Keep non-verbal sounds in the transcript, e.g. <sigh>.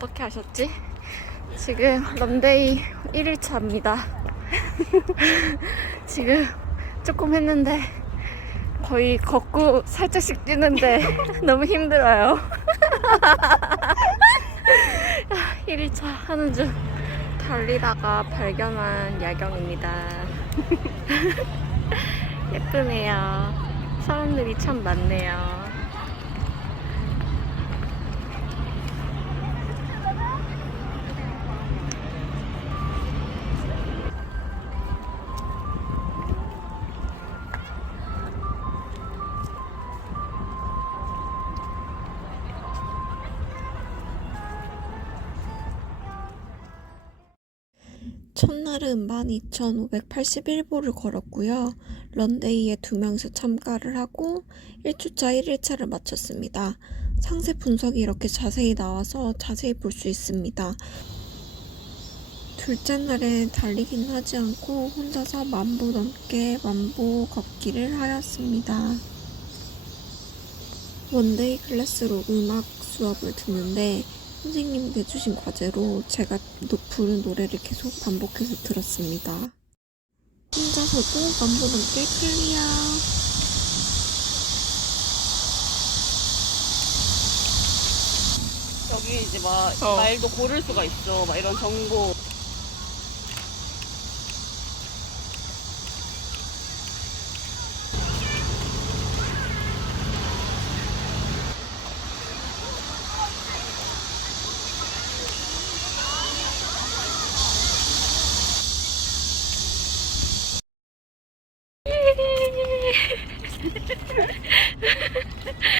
어떻게 하셨지? 지금 런데이 1일차입니다. <laughs> 지금 조금 했는데 거의 걷고 살짝씩 뛰는데 <laughs> 너무 힘들어요. <laughs> 1일차 하는 중 달리다가 발견한 야경입니다. 예쁘네요. 사람들이 참 많네요. 첫날은 12,581보를 걸었고요. 런데이에 두 명이서 참가를 하고 1주차 1일차를 마쳤습니다. 상세 분석이 이렇게 자세히 나와서 자세히 볼 수 있습니다. 둘째 날엔 달리기는 하지 않고 혼자서 만보 넘게 만보 걷기를 하였습니다. 원데이 클래스로 음악 수업을 듣는데 선생님이 내주신 과제로 제가 노- 부른 노래를 계속 반복해서 들었습니다. 혼자서도 만보 넘게 클리어. 여기 이제 막 어. 말도 고를 수가 있어. 막 이런 정보. フフフフ。